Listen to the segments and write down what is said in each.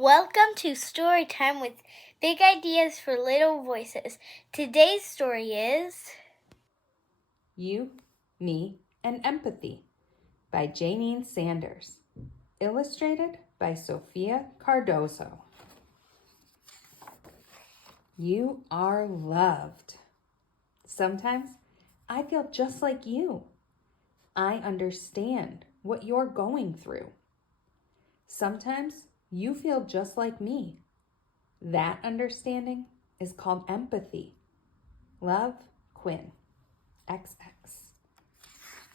Welcome to Story Time with Big Ideas for Little Voices. Today's story is You, Me, and Empathy by Jayneen Sanders. Illustrated by Sofia Cardoso. You are loved. Sometimes I feel just like you. I understand what you're going through. Sometimes you feel just like me. That understanding is called empathy. Love, Quinn. XX.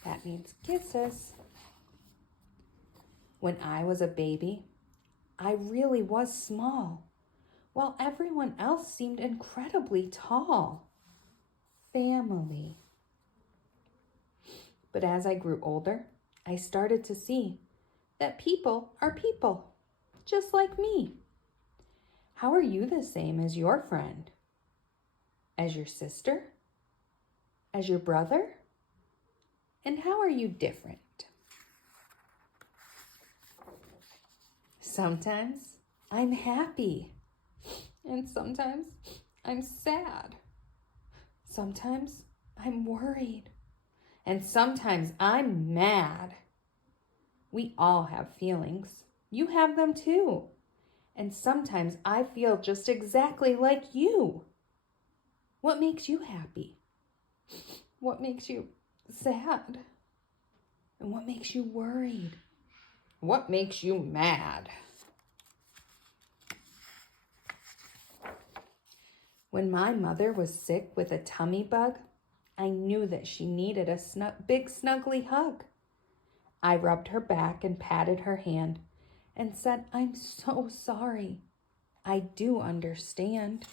That means kisses. When I was a baby, I really was small, while everyone else seemed incredibly tall. Family. But as I grew older, I started to see that people are people, just like me. How are you the same as your friend? As your sister? As your brother? And how are you different? Sometimes I'm happy, and sometimes I'm sad. Sometimes I'm worried, and sometimes I'm mad. We all have feelings. You have them too. And sometimes I feel just exactly like you. What makes you happy? What makes you sad? And what makes you worried? What makes you mad? When my mother was sick with a tummy bug, I knew that she needed a big snuggly hug. I rubbed her back and patted her hand and said, "I'm so sorry. I do understand."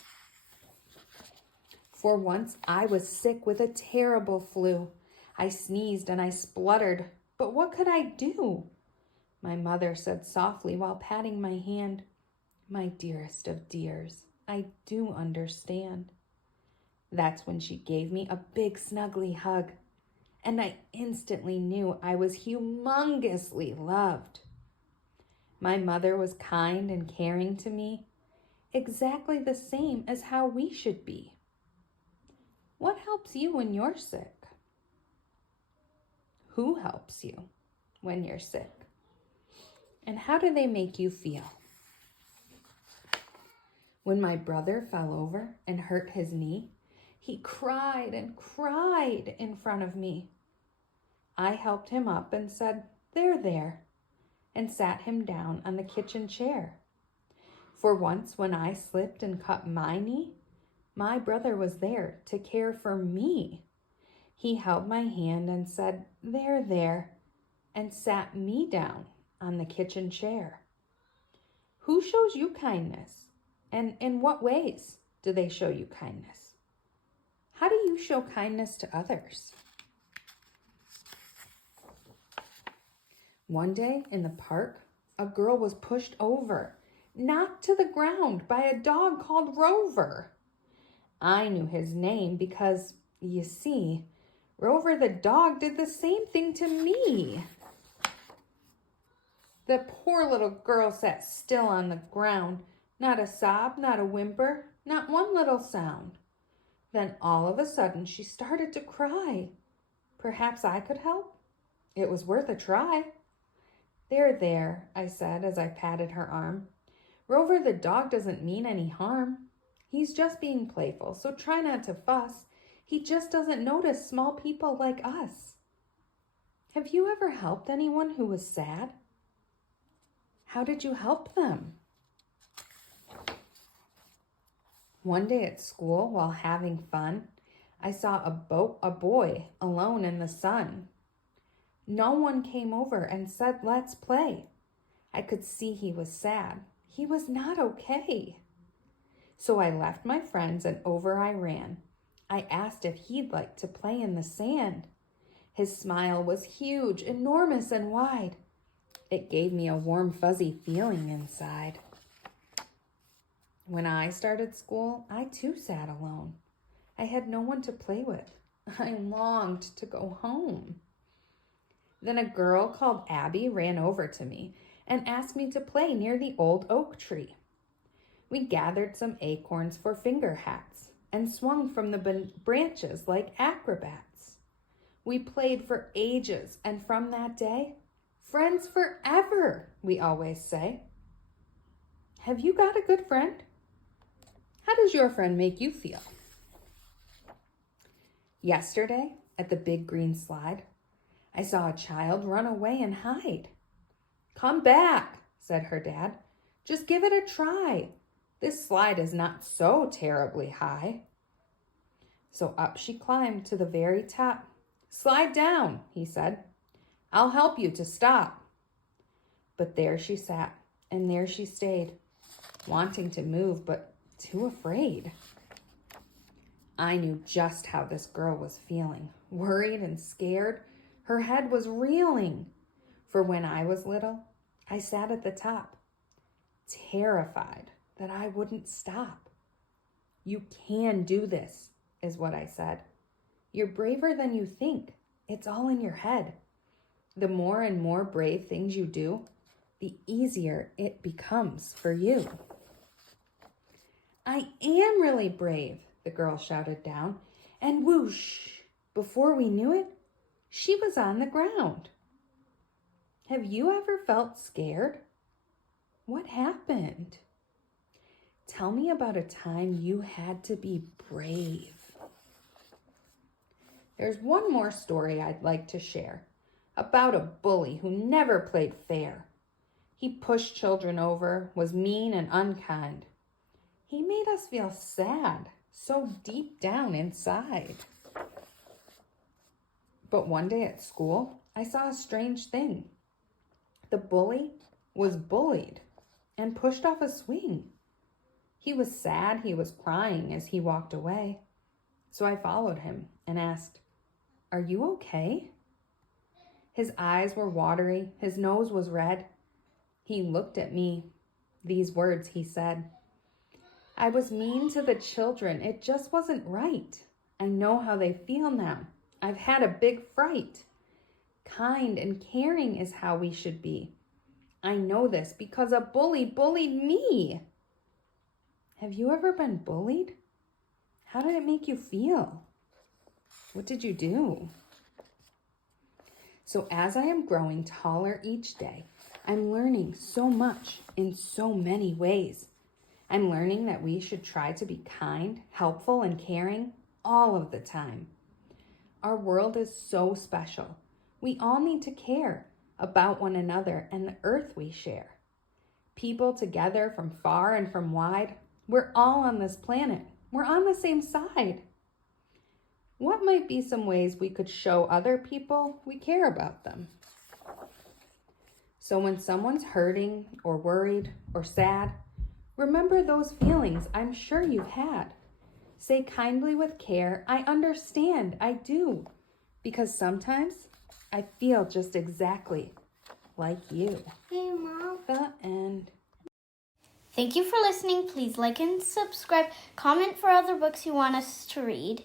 For once I was sick with a terrible flu. I sneezed and I spluttered, but what could I do? My mother said softly while patting my hand, "My dearest of dears, I do understand." That's when she gave me a big snuggly hug, and I instantly knew I was humongously loved. My mother was kind and caring to me, exactly the same as how we should be. What helps you when you're sick? Who helps you when you're sick? And how do they make you feel? When my brother fell over and hurt his knee, he cried and cried in front of me. I helped him up and said, there, and sat him down on the kitchen chair. For once when I slipped and cut my knee, my brother was there to care for me. He held my hand and said, there, and sat me down on the kitchen chair. Who shows you kindness? And in what ways do they show you kindness? How do you show kindness to others? One day in the park, a girl was pushed over, knocked to the ground by a dog called Rover. I knew his name because, you see, Rover the dog did the same thing to me. The poor little girl sat still on the ground, not a sob, not a whimper, not one little sound. Then all of a sudden she started to cry. Perhaps I could help? It was worth a try. There, I said as I patted her arm. Rover the dog doesn't mean any harm. He's just being playful, so try not to fuss. He just doesn't notice small people like us. Have you ever helped anyone who was sad? How did you help them? One day at school, while having fun, I saw a boy alone in the sun. No one came over and said, "Let's play." I could see he was sad. He was not okay. So I left my friends and over I ran. I asked if he'd like to play in the sand. His smile was huge, enormous, and wide. It gave me a warm, fuzzy feeling inside. When I started school, I too sat alone. I had no one to play with. I longed to go home. Then a girl called Abby ran over to me and asked me to play near the old oak tree. We gathered some acorns for finger hats and swung from the branches like acrobats. We played for ages, and from that day, friends forever, we always say. Have you got a good friend? How does your friend make you feel? Yesterday, at the big green slide, I saw a child run away and hide. Come back, said her dad. Just give it a try. This slide is not so terribly high. So up she climbed to the very top. Slide down, he said. I'll help you to stop. But there she sat, and there she stayed, wanting to move, but too afraid. I knew just how this girl was feeling, worried and scared. Her head was reeling. For when I was little, I sat at the top, terrified that I wouldn't stop. You can do this, is what I said. You're braver than you think. It's all in your head. The more and more brave things you do, the easier it becomes for you. I am really brave, the girl shouted down, and whoosh, before we knew it, she was on the ground. Have you ever felt scared? What happened? Tell me about a time you had to be brave. There's one more story I'd like to share about a bully who never played fair. He pushed children over, was mean and unkind. He made us feel sad, so deep down inside. But one day at school, I saw a strange thing. The bully was bullied and pushed off a swing. He was sad, he was crying as he walked away. So I followed him and asked, "Are you okay?" His eyes were watery, his nose was red. He looked at me. These words he said, "I was mean to the children. It just wasn't right. I know how they feel now. I've had a big fright. Kind and caring is how we should be. I know this because a bully bullied me." Have you ever been bullied? How did it make you feel? What did you do? So as I am growing taller each day, I'm learning so much in so many ways. I'm learning that we should try to be kind, helpful, and caring all of the time. Our world is so special. We all need to care about one another and the earth we share. People together from far and from wide, we're all on this planet. We're on the same side. What might be some ways we could show other people we care about them? So when someone's hurting or worried or sad, remember those feelings I'm sure you've had. Say kindly with care, "I understand, I do," because sometimes I feel just exactly like you. Hey, Mom. The end. Thank you for listening. Please like and subscribe. Comment for other books you want us to read.